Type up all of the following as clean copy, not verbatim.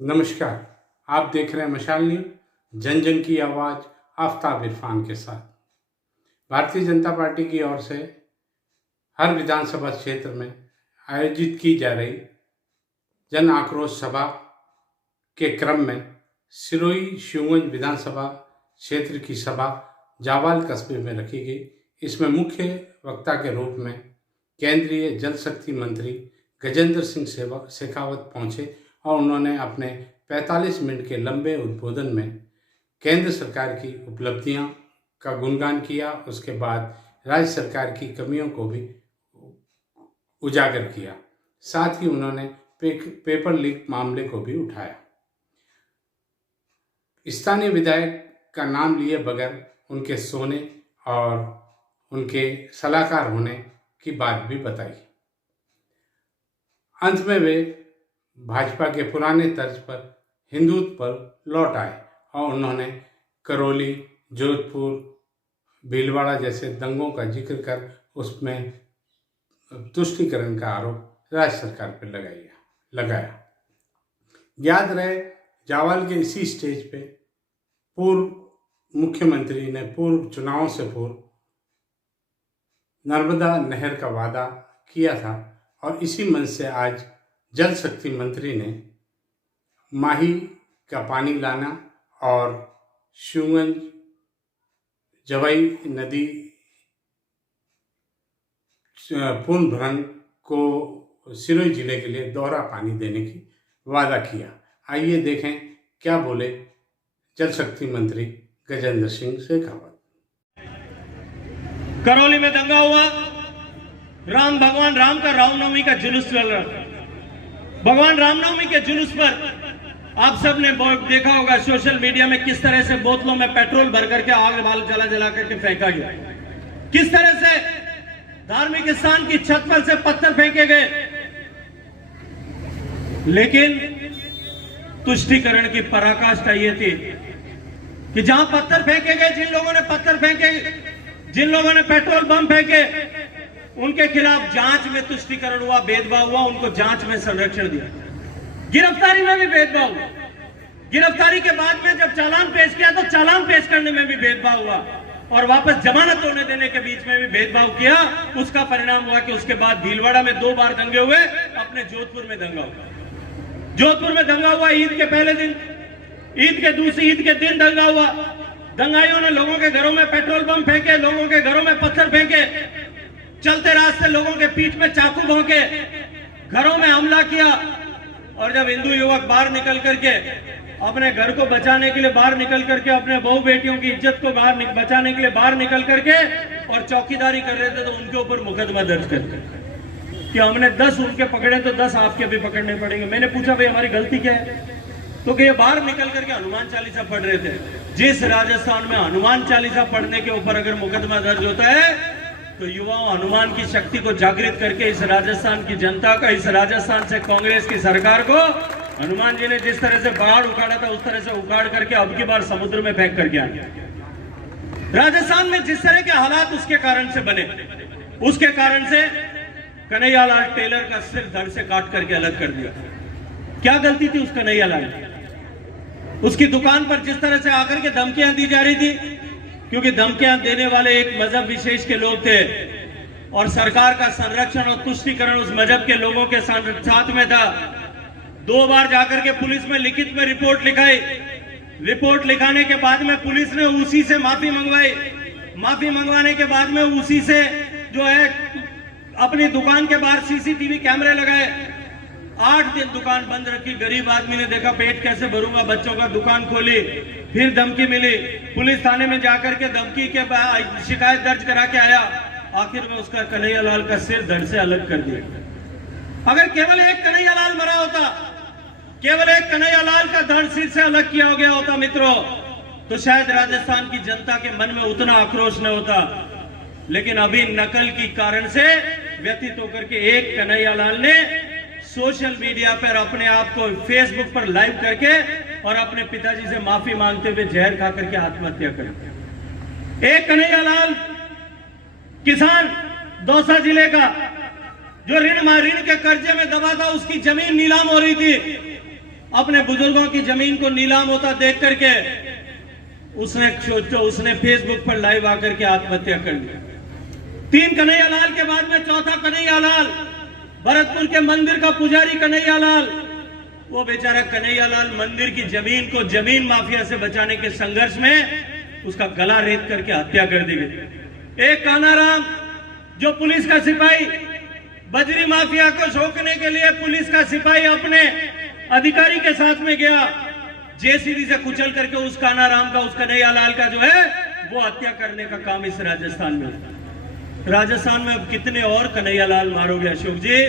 नमस्कार, आप देख रहे हैं मशाल न्यूज, जन जन की आवाज, आफ्ताब इरफान के साथ। भारतीय जनता पार्टी की ओर से हर विधानसभा क्षेत्र में आयोजित की जा रही जन आक्रोश सभा के क्रम में सिरोही शिवगंज विधानसभा क्षेत्र की सभा जावाल कस्बे में रखी गई। इसमें मुख्य वक्ता के रूप में केंद्रीय जल शक्ति मंत्री गजेंद्र सिंह शेखावत पहुंचे और उन्होंने अपने 45 मिनट के लंबे उद्बोधन में केंद्र सरकार की उपलब्धियां का गुणगान किया। उसके बाद राज्य सरकार की कमियों को भी उजागर किया। साथ ही उन्होंने पेपर लीक मामले को भी उठाया। स्थानीय विधायक का नाम लिए बगैर उनके सोने और उनके सलाहकार होने की बात भी बताई। अंत में वे भाजपा के पुराने तर्ज पर हिंदुत्व पर लौट आए और उन्होंने करौली, जोधपुर, भीलवाड़ा जैसे दंगों का जिक्र कर उसमें तुष्टीकरण का आरोप राज्य सरकार पर लगाया। याद रहे, जावाल के इसी स्टेज पे पूर्व मुख्यमंत्री ने पूर्व चुनावों से पूर्व नर्मदा नहर का वादा किया था और इसी मंच से आज जल शक्ति मंत्री ने माही का पानी लाना और शिवगंज जवाई नदी पुनर्भरण को सिरोही जिले के लिए दोहरा पानी देने की वादा किया। आइए देखें क्या बोले जल शक्ति मंत्री गजेंद्र सिंह शेखावत। करौली में दंगा हुआ, भगवान राम का रामनवमी का जुलूस चल रहा था। भगवान रामनवमी के जुलूस पर आप सब ने देखा होगा सोशल मीडिया में किस तरह से बोतलों में पेट्रोल भर करके आग बाल जला करके फेंका गया, किस तरह से धार्मिक स्थान की छत पर से पत्थर फेंके गए। लेकिन तुष्टीकरण की पराकाष्ठा ये थी कि जहां पत्थर फेंके गए, जिन लोगों ने पत्थर फेंके, जिन लोगों ने पेट्रोल बम फेंके, उनके खिलाफ जांच में तुष्टीकरण हुआ, भेदभाव हुआ, उनको जांच में संरक्षण दिया। गिरफ्तारी में भी भेदभाव हुआ। गिरफ्तारी के बाद में जब चालान पेश किया तो चालान पेश करने में भी भेदभाव हुआ और वापस जमानत होने देने के बीच में भी भेदभाव किया। उसका परिणाम हुआ कि उसके बाद भीलवाड़ा में 2 बार दंगे हुए, अपने जोधपुर में दंगा हुआ। जोधपुर में दंगा हुआ ईद के पहले दिन, ईद के दिन दंगा हुआ। दंगाइयों ने लोगों के घरों में पेट्रोल बम फेंके, लोगों के घरों में पत्थर फेंके, चलते रास्ते लोगों के पीठ में चाकू भोंके, घरों में हमला किया। और जब हिंदू युवक बाहर निकल करके अपने घर को बचाने के लिए बाहर निकल करके, अपने बहू बेटियों की इज्जत को बचाने के लिए बाहर निकल करके और चौकीदारी कर रहे थे, तो उनके ऊपर मुकदमा दर्ज कर कि हमने 10 उनके पकड़े तो 10 आपके भी पकड़ने पड़ेंगे। मैंने पूछा भाई हमारी गलती क्या है, तो कि ये बाहर निकल करके हनुमान चालीसा पढ़ रहे थे। जिस राजस्थान में हनुमान चालीसा पढ़ने के ऊपर अगर मुकदमा दर्ज होता है तो युवाओं हनुमान की शक्ति को जागृत करके इस राजस्थान की जनता का, इस राजस्थान से कांग्रेस की सरकार को हनुमान जी ने जिस तरह से पहाड़ उखाड़ा था उस तरह से उखाड़ करके अब की बार समुद्र में फेंक करके आए। राजस्थान में जिस तरह के हालात उसके कारण से बने, उसके कारण से कन्हैयालाल टेलर का सिर धड़ से काट करके अलग कर दिया। क्या गलती थी उस कन्हैयालाल? उसकी दुकान पर जिस तरह से आकर के धमकियां दी जा रही थी, क्योंकि धमकियां देने वाले एक मजहब विशेष के लोग थे और सरकार का संरक्षण और तुष्टीकरण उस मजहब के लोगों के साथ में था। 2 बार जाकर के पुलिस में लिखित में रिपोर्ट लिखाई। रिपोर्ट लिखाने के बाद में पुलिस ने उसी से माफी मंगवाई। माफी मंगवाने के बाद में उसी से जो है अपनी दुकान के बाहर सीसीटीवी कैमरे लगाए। 8 दिन दुकान बंद रखी। गरीब आदमी ने देखा पेट कैसे भरूंगा, बच्चों का दुकान खोली। फिर धमकी मिली, पुलिस थाने में जाकर के धमकी के बाद शिकायत दर्ज करा के आया। आखिर में उसका कन्हैयालाल का सिर धड़ से अलग कर दिया। अगर केवल एक कन्हैयालाल मरा होता, केवल एक कन्हैयालाल का धड़ सिर से अलग किया गया होता मित्रों, तो शायद राजस्थान की जनता के मन में उतना आक्रोश न होता। लेकिन अभी नकल की कारण से व्यतीत होकर के एक कन्हैयालाल ने सोशल मीडिया पर अपने आप को फेसबुक पर लाइव करके और अपने पिताजी से माफी मांगते हुए जहर खा करके आत्महत्या कर। एक कन्हैयालाल किसान दौसा जिले का जो ऋण के कर्जे में दबा था, उसकी जमीन नीलाम हो रही थी। अपने बुजुर्गों की जमीन को नीलाम होता देख करके उसने फेसबुक पर लाइव आकर के आत्महत्या कर ली। 3 कन्हैयालाल के बाद में चौथा कन्हैयालाल, भरतपुर के मंदिर का पुजारी कन्हैयालाल, वो बेचारा कन्हैयालाल मंदिर की जमीन को जमीन माफिया से बचाने के संघर्ष में उसका गला रेत करके हत्या कर दी गई। एक कानाराम जो पुलिस का सिपाही, बजरी माफिया को रोकने के लिए पुलिस का सिपाही अपने अधिकारी के साथ में गया, जेसीबी से कुचल करके उस कानाराम का, उस कन्हैयालाल का जो है वो हत्या करने का काम इस राजस्थान में। राजस्थान में अब कितने और कन्हैयालाल मारोगे अशोक जी?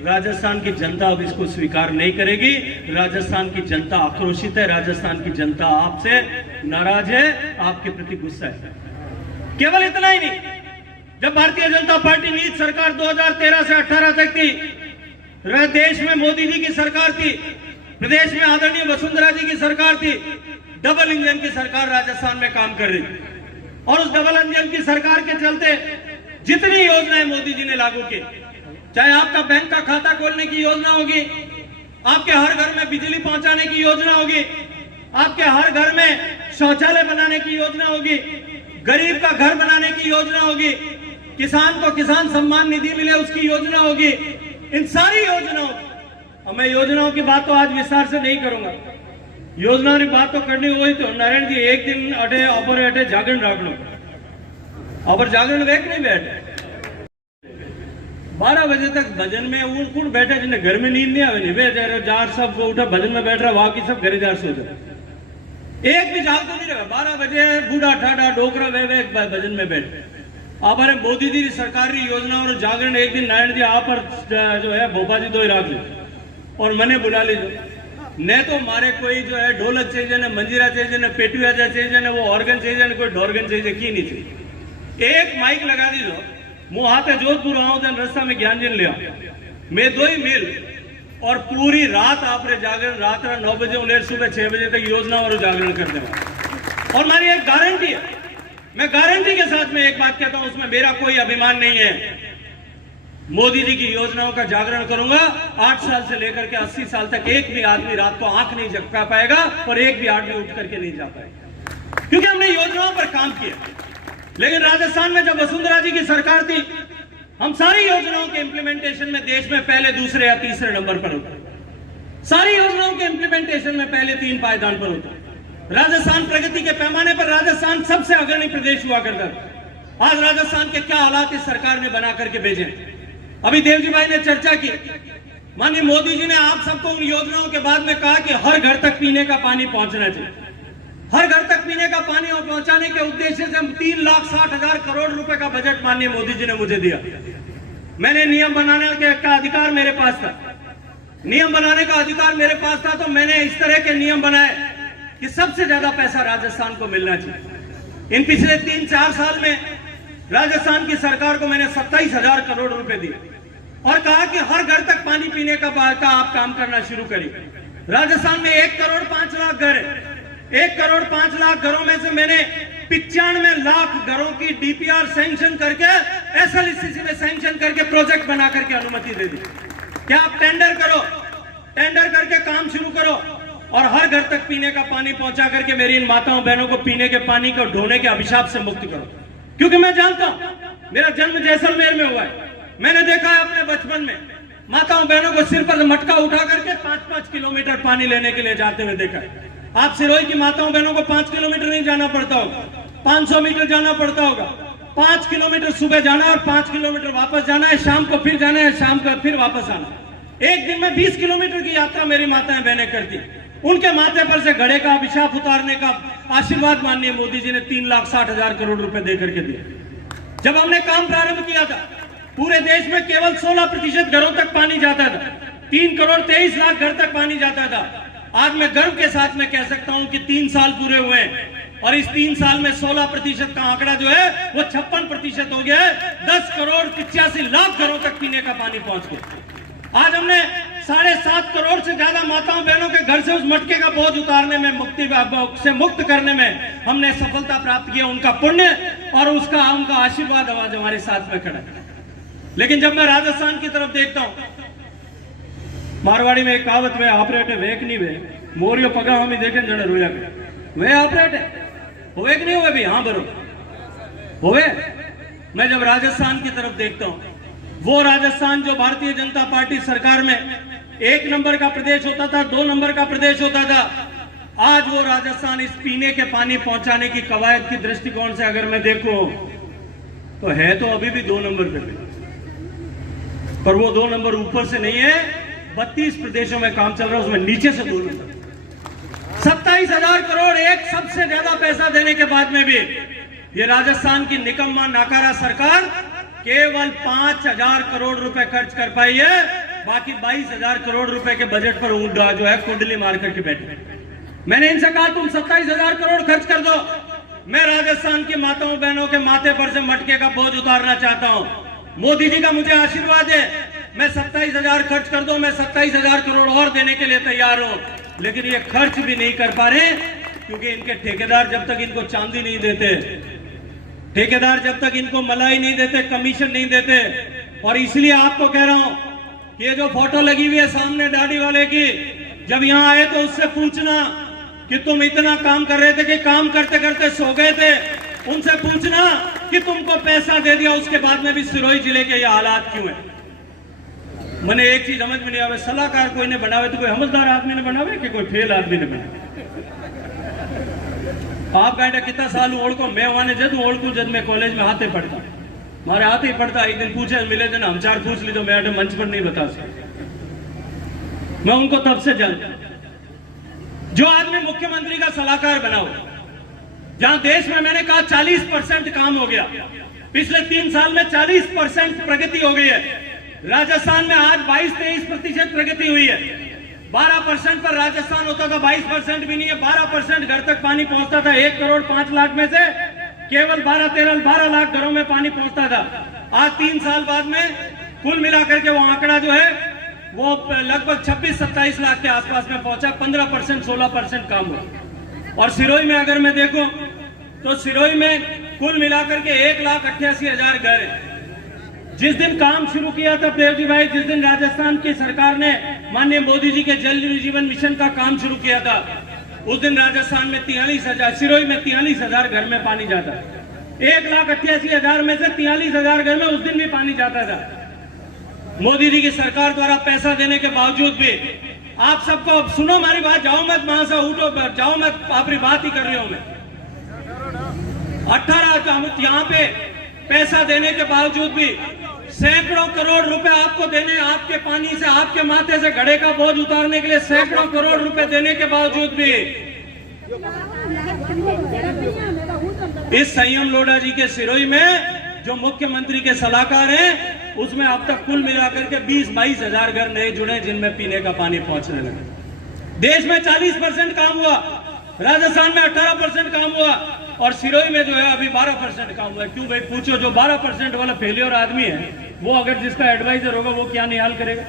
राजस्थान की जनता अब इसको स्वीकार नहीं करेगी। राजस्थान की जनता आक्रोशित है, राजस्थान की जनता आपसे नाराज है, आपके प्रति गुस्सा है। केवल इतना ही नहीं, जब भारतीय जनता पार्टी नीति सरकार 2013 से 18 तक थी, देश में मोदी जी की सरकार थी, प्रदेश में आदरणीय वसुंधरा जी की सरकार थी, डबल इंजन की सरकार राजस्थान में काम कर रही थी। और उस डबल इंजन की सरकार के चलते जितनी योजनाएं मोदी जी ने लागू की, चाहे आपका बैंक का खाता खोलने की योजना होगी, आपके हर घर में बिजली पहुंचाने की योजना होगी, आपके हर घर में शौचालय बनाने की योजना होगी, गरीब का घर बनाने की योजना होगी, किसान को किसान सम्मान निधि मिले उसकी योजना होगी, इन सारी योजनाओं, और मैं योजनाओं की बात तो आज विस्तार से नहीं करूंगा, योजनाओं की बात तो करनी हुई तो नारायण जी एक दिन अटे अपर अटे जागरण राख लो, अपर जागरण वेक नहीं बैठे 12 बजे तक भजन में उन कुण बैठे जिन्हें घर में नींद नहीं आवे, नहीं वे जार सब वो उठा भजन में बैठ रहा, वहां की सब घरे जार सो जाए, एक भी जाग तो नहीं रहा। 12 बजे बूढ़ा ठाडा डोकरा वे भजन में बैठे। हमारे मोदी जी की सरकारी योजना और जागरण एक दिन नारायण जी आप पर जो है भोपा जी दो ही राख ली और मने बुला लीजो, न तो मारे कोई जो है ढोलक चाहिए, न मंजीरा चाहिए, न पेटुआ चाहिए, न वो ऑर्गन चाहिए, न कोई ढोरगन चाहिए, की नहीं चाहिए। एक माइक लगा दीजो, मुंह हाथे जोधपुर आओ जन रास्ता में ज्ञान जिन लिया मैं 2 ही मिल और पूरी रात आप रे जागरण, रात 9 बजे उन्हें सुबह 6 बजे तक योजना और जागरण कर देना। और मेरी एक गारंटी है, मैं गारंटी के साथ में एक बात कहता हूं, उसमें मेरा कोई अभिमान नहीं है, मोदी जी की योजनाओं का जागरण करूंगा। 8 साल से लेकर के 80 साल तक एक भी आदमी रात को आंख नहीं झपका पाएगा और एक भी आदमी उठ करके नहीं जा पाएगा, क्योंकि हमने योजनाओं पर काम किया। लेकिन राजस्थान में जब वसुंधरा जी की सरकार थी, हम सारी योजनाओं के इंप्लीमेंटेशन में देश में पहले, दूसरे या तीसरे नंबर पर होते, सारी योजनाओं के इंप्लीमेंटेशन में पहले 3 पायदान पर होते। राजस्थान प्रगति के पैमाने पर राजस्थान सबसे अग्रणी प्रदेश हुआ करता था। आज राजस्थान के क्या हालात इस सरकार ने बना करके भेजे। अभी देवजी भाई ने चर्चा की, माननीय मोदी जी ने आप सबको उन योजनाओं के बाद में कहा कि हर घर तक पीने का पानी पहुंचना चाहिए। हर घर तक पीने का पानी और पहुंचाने के उद्देश्य से 3,60,000 करोड़ रुपए का बजट माननीय मोदी जी ने मुझे दिया। मैंने नियम बनाने का अधिकार मेरे पास था, नियम बनाने का अधिकार मेरे पास था, तो मैंने इस तरह के नियम बनाए कि सबसे ज्यादा पैसा राजस्थान को मिलना चाहिए। इन पिछले 3-4 साल में राजस्थान की सरकार को मैंने 27,000 करोड़ रुपए दिए और कहा कि हर घर तक पानी पीने का आप काम करना शुरू करिए। राजस्थान में 1 करोड़ 5 लाख घर है। 1 करोड़ 5 लाख घरों में से मैंने 95 लाख घरों की डीपीआर सैंक्शन करके, एसएलसीसी में सैंक्शन करके प्रोजेक्ट बना करके अनुमति दे दी। क्या आप टेंडर करो, टेंडर करके काम शुरू करो और हर घर तक पीने का पानी पहुंचा करके मेरी इन माताओं बहनों को पीने के पानी को ढोने के अभिशाप से मुक्त करो। क्योंकि मैं जानता हूं, मेरा जन्म जैसलमेर में हुआ है, मैंने देखा है अपने बचपन में माताओं बहनों को सिर पर मटका उठा करके 5-5 किलोमीटर पानी लेने के लिए जाते हुए देखा है। आप सिरोही की माताओं बहनों को 5 किलोमीटर नहीं जाना पड़ता होगा, 500 मीटर जाना पड़ता होगा। 5 किलोमीटर सुबह जाना है और 5 किलोमीटर वापस जाना है, शाम को फिर जाना है, शाम को फिर वापस आना। एक दिन में 20 किलोमीटर की यात्रा मेरी माताएं बहनें करती। उनके माथे पर से घड़े का अभिशाप उतारने का आशीर्वाद माननीय मोदी जी ने 3,60,000 करोड़ रुपए देकर के दिए। जब हमने काम प्रारंभ किया था, पूरे देश में केवल 16% घरों तक पानी जाता था, 3 करोड़ 23 लाख घर तक पानी जाता था। आज मैं गर्व के साथ में कह सकता हूं कि 3 साल पूरे हुए हैं और इस 3 साल में 16% का आंकड़ा जो है वो 56% हो गया है। 10 करोड़ 85 लाख घरों तक पीने का पानी पहुंच गया। आज हमने 7.5 करोड़ से ज्यादा माताओं बहनों के घर से उस मटके का बोझ उतारने में, मुक्त करने में हमने सफलता प्राप्त किया। उनका पुण्य और उनका आशीर्वाद आज हमारे साथ में खड़ा है। लेकिन जब मैं राजस्थान की तरफ देखता हूं, मारवाड़ी में एक कहावत वे ऑपरेट वेक नहीं वे मोरियो पगा हम देखे जन रोया वे ऑपरेट होवे कि नहीं होवे भी? हाँ बरोबर होवे। मैं जब राजस्थान की तरफ देखता हूं, वो राजस्थान जो भारतीय जनता पार्टी सरकार में 1 नंबर का प्रदेश होता था, 2 नंबर का प्रदेश होता था, आज वो राजस्थान इस पीने के पानी पहुंचाने की कवायद की दृष्टिकोण से अगर मैं देखूं तो है तो अभी भी 2 नंबर पे, पर वो 2 नंबर ऊपर से नहीं है, 32 प्रदेशों में काम चल रहा है, उसमें नीचे से 2 नंबर। 27,000 करोड़ एक सबसे ज्यादा पैसा देने के बाद में भी ये राजस्थान की निकम्मा नाकारा सरकार केवल 5,000 करोड़ रुपए खर्च कर पाई है, बाकी 22,000 करोड़ रुपए के बजट पर जो है कुंडली मार करके बैठे। मैंने इनसे कहा तुम 27,000 करोड़ खर्च कर दो, मैं राजस्थान की माताओं बहनों के माथे पर से मटके का बोझ उतारना चाहता हूं। मोदी जी का मुझे आशीर्वाद है, मैं 27,000 खर्च कर दो, मैं 27,000 करोड़ और देने के लिए तैयार हूं, लेकिन ये खर्च भी नहीं कर पा रहे क्योंकि इनके ठेकेदार जब तक इनको चांदी नहीं देते, ठेकेदार जब तक इनको मलाई नहीं देते, कमीशन नहीं देते। और इसलिए आपको कह रहा हूं कि ये जो फोटो लगी हुई है सामने दाढ़ी वाले की, जब यहां आए तो उससे पूछना कि तुम इतना काम कर रहे थे कि काम करते करते सो गए थे, उनसे पूछना कि तुमको पैसा दे दिया उसके बाद में भी सिरोही जिले के ये हालात क्यों है। मैंने एक चीज समझ में नहीं आवे, सलाहकार कोई ने बनावे तो कोई समझदार आदमी ने बनावे कि कोई फेल आदमी ने बनावे। आप कहते कितना साल ओढ़को, मैं वहां जद ओढ़कू जब मैं कॉलेज में हाथे पढ़ता, मारे हाथे ही पढ़ता, एक दिन पूछे मिले थे ना, हम 4 पूछ ली तो मैं मंच पर नहीं बता सकता। मैं उनको तब से जानता, जो आदमी मुख्यमंत्री का सलाहकार बनाओ, जहां देश में मैंने कहा 40% काम हो गया, पिछले 3 साल में 40% प्रगति हो गई है। राजस्थान में आज 22-23% प्रगति हुई है। 12% पर राजस्थान होता था, 22% भी नहीं है, 12% घर तक पानी पहुंचता था। 1 करोड़ 5 लाख में से केवल 12 लाख घरों में पानी पहुंचता था। आज 3 साल बाद में कुल मिलाकर के वो आंकड़ा जो है वो लगभग 26-27 लाख के आसपास में पहुंचा। 15% 16% काम हुआ। और सिरोही में अगर मैं देखूं तो सिरोही में कुल मिलाकर के 1,88,000 घर है। जिस दिन काम शुरू किया था देवजी भाई, जिस दिन राजस्थान की सरकार ने माननीय मोदी जी के जल जीवन मिशन का काम शुरू किया था, उस दिन राजस्थान में 43,000, सिरोही में 43,000 घर में पानी जाता। 1,88,000 में से 43,000 घर में उस दिन भी पानी जाता था। मोदी जी की सरकार द्वारा पैसा देने के बावजूद भी आप सबको, अब सुनो हमारी बात, जाओ मत वहां से, उठो जाओ मत, अपनी बात ही कर रही हूं मैं। 18 यहाँ पे पैसा देने के बावजूद भी सैकड़ों करोड़ रुपए आपको देने, आपके पानी से, आपके माथे से घड़े का बोझ उतारने के लिए सैकड़ों करोड़ रुपए देने के बावजूद भी इस संयम लोढ़ा जी के सिरोही में जो मुख्यमंत्री के सलाहकार हैं, उसमें अब तक कुल मिलाकर के 20-22 हजार घर नए जुड़े जिनमें पीने का पानी पहुंचने लगा। देश में 40% काम हुआ, राजस्थान में 18% काम हुआ और सिरोही में जो है अभी 12% काम हुआ है। क्यों भाई? पूछो, जो 12% वाला फेलियर आदमी है वो अगर जिसका एडवाइजर होगा वो क्या निहाल करेगा।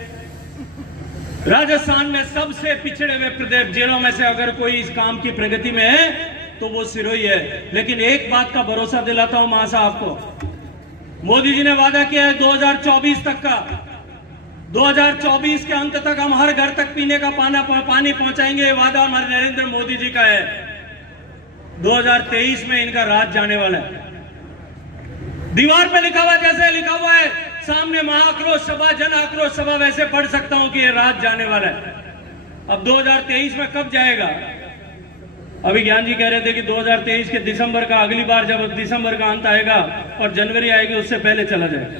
राजस्थान में सबसे पिछड़े हुए प्रदेश जिलों में से अगर कोई इस काम की प्रगति में है तो वो सिरोही है। लेकिन एक बात का भरोसा दिलाता हूं मां साहब को, मोदी जी ने वादा किया है 2024 तक का, 2024 के अंत तक हम हर घर तक पीने का पानी पहुंचाएंगे। ये वादा हमारे नरेंद्र मोदी जी का है। 2023 में इनका राज जाने वाला है। दीवार पे लिखा हुआ, जैसे लिखा हुआ है सामने महाआक्रोश सभा, जन आक्रोश सभा, वैसे पढ़ सकता हूं कि ये राज जाने वाला है। अब 2023 में कब जाएगा? अभी ज्ञान जी कह रहे थे कि 2023 के दिसंबर का, अगली बार जब दिसंबर का अंत आएगा और जनवरी आएगी उससे पहले चला जाएगा।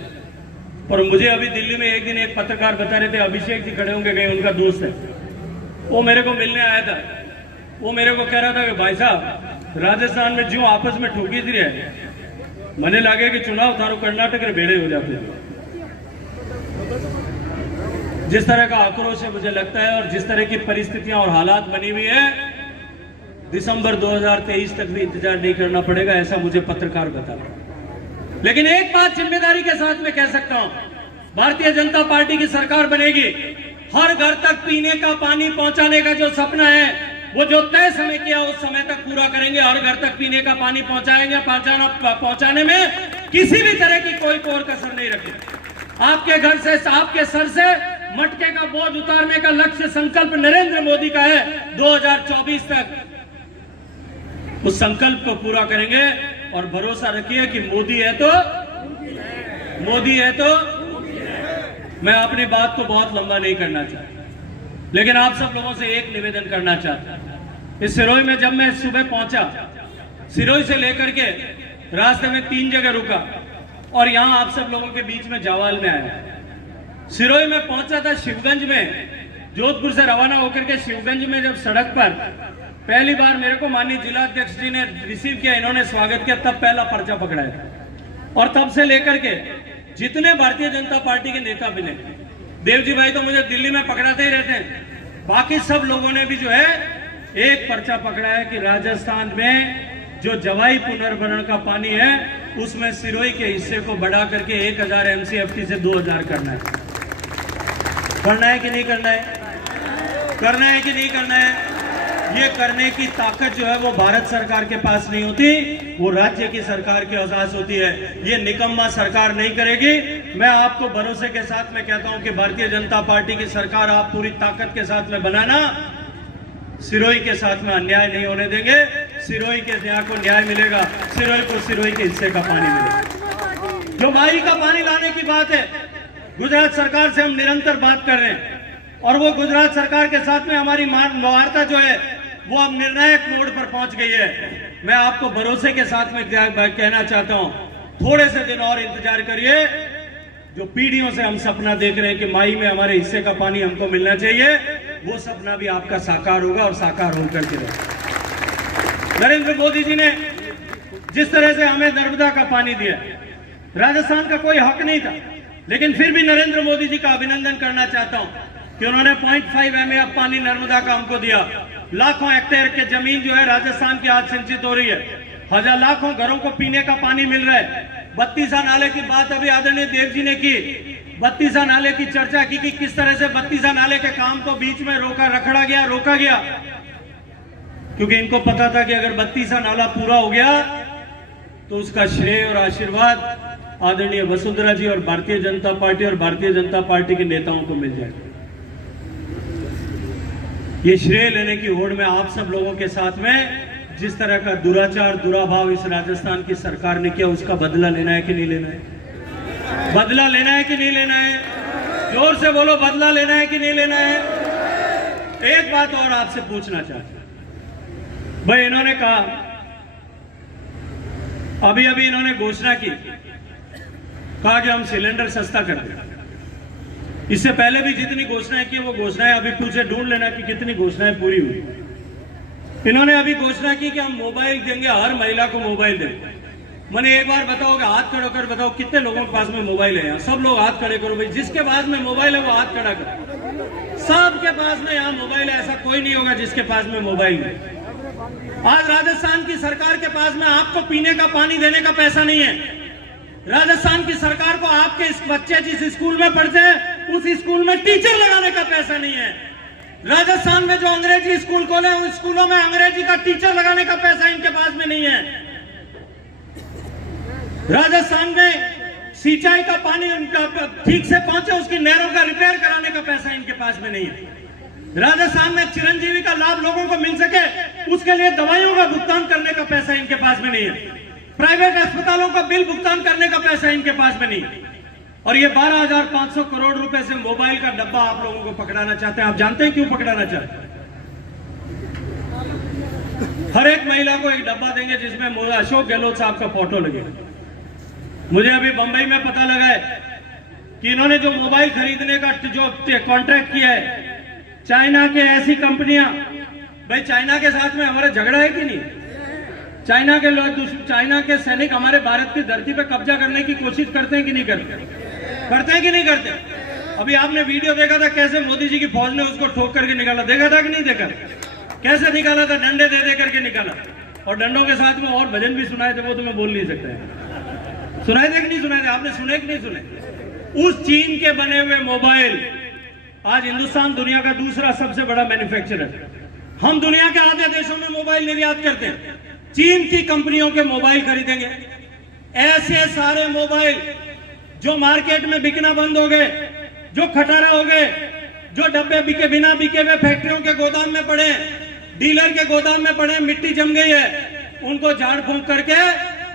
और मुझे अभी दिल्ली में एक दिन एक पत्रकार बता रहे थे, अभिषेक जी खड़े होंगे, कहीं उनका दोस्त है, वो मेरे को मिलने आया था। वो मेरे को कह रहा था कि भाई साहब राजस्थान में जो आपस में ठोकी थी रहे, मैंने लगे कि चुनाव थारो कर्नाटक के बेड़े हो जाते। जिस तरह का आक्रोश है मुझे लगता है, और जिस तरह की परिस्थितियां और हालात बनी हुई है, दिसंबर 2023 तक भी इंतजार नहीं करना पड़ेगा, ऐसा मुझे पत्रकार बता रहा। लेकिन एक बात जिम्मेदारी के साथ में कह सकता हूं, भारतीय जनता पार्टी की सरकार बनेगी, हर घर तक पीने का पानी पहुंचाने का जो सपना है वो जो तय समय किया उस समय तक पूरा करेंगे। हर घर तक पीने का पानी पहुंचाएंगे, पहुंचाने में किसी भी तरह की कोई कोर कसर नहीं रखेंगे। आपके घर से, आपके सर से मटके का बोझ उतारने का लक्ष्य, संकल्प नरेंद्र मोदी का है 2024 तक। उस संकल्प को पूरा करेंगे और भरोसा रखिए कि मोदी है तो मैं अपनी बात को बहुत लंबा नहीं करना चाहता, लेकिन आप सब लोगों से एक निवेदन करना चाहता हूं। इस सिरोही में जब मैं सुबह पहुंचा, सिरोही से लेकर के रास्ते में 3 जगह रुका और यहां आप सब लोगों के बीच में जावाल में आया। सिरोही में पहुंचा था शिवगंज में, जोधपुर से रवाना होकर के शिवगंज में जब सड़क पर पहली बार मेरे को माननीय जिला अध्यक्ष जी ने रिसीव किया, इन्होंने स्वागत किया, तब पहला पर्चा पकड़ाया था। और तब से लेकर के जितने भारतीय जनता पार्टी के नेता मिले, देवजी भाई तो मुझे दिल्ली में पकड़ाते ही रहते हैं, बाकी सब लोगों ने भी जो है एक पर्चा पकड़ा है कि राजस्थान में जो जवाई पुनर्भरण का पानी है उसमें सिरोही के हिस्से को बढ़ा करके 1000 MCFT से 2000 करना है। करना है कि नहीं करना है? करना है कि नहीं करना है? ये करने की ताकत जो है वो भारत सरकार के पास नहीं होती, वो राज्य की सरकार के पास होती है। ये निकम्मा सरकार नहीं करेगी। मैं आपको भरोसे के साथ में कहता हूं कि भारतीय जनता पार्टी की सरकार आप पूरी ताकत के साथ में बनाना, सिरोही के साथ में अन्याय नहीं होने देंगे। सिरोही के न्याय को न्याय मिलेगा, सिरोही को सिरोही के हिस्से का पानी मिलेगा। जो माई का पानी लाने की बात है, गुजरात सरकार से हम निरंतर बात कर रहे हैं और वो गुजरात सरकार के साथ में हमारी वार्ता जो है वो अब निर्णायक मोड़ पर पहुंच गई है। मैं आपको भरोसे के साथ में कहना चाहता हूं, थोड़े से दिन और इंतजार करिए। जो पीढ़ियों से हम सपना देख रहे हैं कि माई में हमारे हिस्से का पानी हमको मिलना चाहिए, वो सपना भी आपका साकार होगा और साकार होकर के रहेगा। नरेंद्र मोदी जी ने जिस तरह से हमें नर्मदा का पानी दिया, राजस्थान का कोई हक नहीं था, लेकिन फिर भी नरेंद्र मोदी जी का अभिनंदन करना चाहता हूं कि उन्होंने 0.5 MA पानी नर्मदा का हमको दिया। लाखों हेक्टेयर के जमीन जो है राजस्थान की आज सिंचित हो रही है, हजार लाखों घरों को पीने का पानी मिल रहा है। 32 नाले की बात अभी आदरणीय देव जी ने की, 32 नाले की चर्चा की कि किस तरह से 32 नाले के काम को बीच में रोका गया, क्योंकि इनको पता था कि अगर 32 नाला पूरा हो गया तो उसका श्रेय और आशीर्वाद आदरणीय वसुंधरा जी और भारतीय जनता पार्टी और भारतीय जनता पार्टी के नेताओं को मिल जाएगा। ये श्रेय लेने की होड़ में आप सब लोगों के साथ में जिस तरह का दुराचार, दुराभाव इस राजस्थान की सरकार ने किया, उसका बदला लेना है कि नहीं लेना है? बदला लेना है कि नहीं लेना है? जोर से बोलो, बदला लेना है कि नहीं लेना है? एक बात और आपसे पूछना चाहता हूं भाई, इन्होंने कहा, अभी इन्होंने घोषणा की, कहा कि हम सिलेंडर सस्ता कर दें। इससे पहले भी जितनी घोषणाएं की वो घोषणाएं अभी पूछे ढूंढ लेना कि कितनी घोषणाएं पूरी हुई। इन्होंने अभी घोषणा की कि हम मोबाइल देंगे, हर महिला को मोबाइल देंगे। मैंने एक बार बताओगे, हाथ खड़ा कर बताओ कितने लोगों के पास में मोबाइल है? यहाँ सब लोग हाथ खड़े करो भाई, जिसके पास में मोबाइल है वो हाथ खड़ा करो। सबके पास में यहाँ मोबाइल है, ऐसा कोई नहीं होगा जिसके पास में मोबाइल है। आज राजस्थान की सरकार के पास में आपको पीने का पानी देने का पैसा नहीं है। राजस्थान की सरकार को आपके इस बच्चे जिस स्कूल में पढ़ते हैं उस स्कूल में टीचर लगाने का पैसा नहीं है। राजस्थान में जो अंग्रेजी स्कूल खोले उन स्कूलों में अंग्रेजी का टीचर लगाने का पैसा इनके पास में नहीं है। राजस्थान में सिंचाई का पानी उनका ठीक से पहुंचे, उसकी नहरों का रिपेयर कराने का पैसा इनके पास में नहीं है। राजस्थान में चिरंजीवी का लाभ लोगों को मिल सके उसके लिए दवाइयों का भुगतान करने का पैसा इनके पास में नहीं है। प्राइवेट अस्पतालों का बिल भुगतान करने का पैसा इनके पास में नहीं है। और ये 12,500 करोड़ रुपए से मोबाइल का डब्बा आप लोगों को पकड़ाना चाहते हैं। आप जानते हैं क्यों पकड़ाना चाहते हैं? हर एक महिला को एक डब्बा देंगे जिसमें अशोक गहलोत साहब का फोटो लगेगा। मुझे अभी बंबई में पता लगा है कि इन्होंने जो मोबाइल खरीदने का जो कॉन्ट्रैक्ट किया है चाइना के ऐसी कंपनियां, भाई चाइना के साथ में हमारा झगड़ा है कि नहीं? चाइना के लोग, चाइना के सैनिक हमारे भारत की धरती पे कब्जा करने की कोशिश करते हैं कि नहीं करते? करते हैं कि नहीं करते? अभी आपने वीडियो देखा था कैसे मोदी जी की फौज ने उसको ठोक करके निकाला, देखा था कि नहीं देखा? कैसे निकाला था? डंडे दे दे करके निकाला। और डंडों के साथ में और भजन भी सुनाए थे, वो तो मैं बोल नहीं सकता। सुनाए थे कि नहीं सुनाए थे? आपने सुने कि नहीं सुने? उस चीन के बने हुए मोबाइल, आज हिंदुस्तान दुनिया का दूसरा सबसे बड़ा मैन्युफैक्चरर। हम दुनिया के आधे देशों में मोबाइल निर्यात करते हैं, चीन की कंपनियों के मोबाइल खरीदेंगे। ऐसे सारे मोबाइल जो मार्केट में बिकना बंद हो गए, जो खटारा हो गए, जो डब्बे बिके बिना बिके हुए फैक्ट्रियों के गोदाम में पड़े, डीलर के गोदाम में पड़े, मिट्टी जम गई है, उनको झाड़ फूंक करके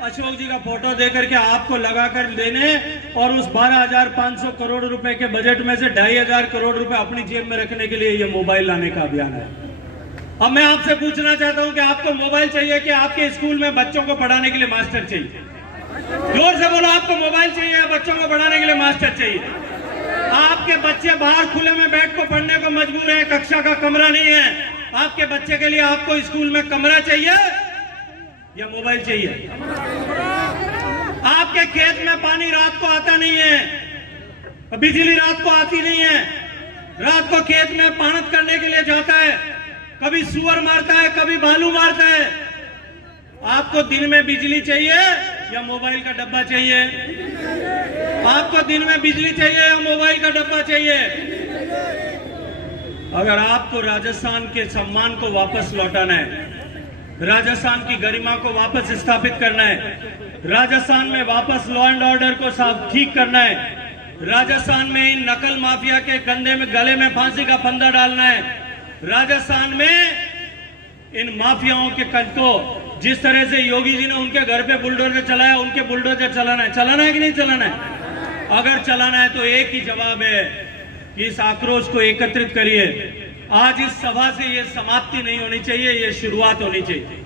अशोक जी का फोटो दे करके आपको लगाकर देने और उस 12,500 करोड़ रुपए के बजट में से 2,500 करोड़ रुपए अपनी जेब में रखने के लिए ये मोबाइल लाने का अभियान है। अब मैं आपसे पूछना चाहता हूं कि आपको मोबाइल चाहिए कि आपके स्कूल में बच्चों को पढ़ाने के लिए मास्टर चाहिए? जोर से बोलो, आपको मोबाइल चाहिए या बच्चों को पढ़ाने के लिए मास्टर चाहिए? आपके बच्चे बाहर खुले में बैठ को पढ़ने को मजबूर है, कक्षा का कमरा नहीं है। आपके बच्चे के लिए आपको स्कूल में कमरा चाहिए या मोबाइल चाहिए? आपके खेत में पानी रात को आता नहीं है, बिजली रात को आती नहीं है, रात को खेत में पानत करने के लिए जाता है, कभी सुअर मारता है, कभी भालू मारता है। आपको दिन में बिजली चाहिए या मोबाइल का डब्बा चाहिए? आपको दिन में बिजली चाहिए या मोबाइल का डब्बा चाहिए? अगर आपको राजस्थान के सम्मान को वापस लौटाना है, राजस्थान की गरिमा को वापस स्थापित करना है, राजस्थान में वापस लॉ एंड ऑर्डर को साफ ठीक करना है, राजस्थान में इन नकल माफिया के कंधे में गले में फांसी का फंदा डालना है, राजस्थान में इन माफियाओं के कंध को जिस तरह से योगी जी ने उनके घर पे बुलडोजर चलाया, उनके बुलडोजर चलाना है कि नहीं चलाना है? अगर चलाना है तो एक ही जवाब है कि इस आक्रोश को एकत्रित करिए। आज इस सभा से ये समाप्ति नहीं होनी चाहिए, ये शुरुआत होनी चाहिए।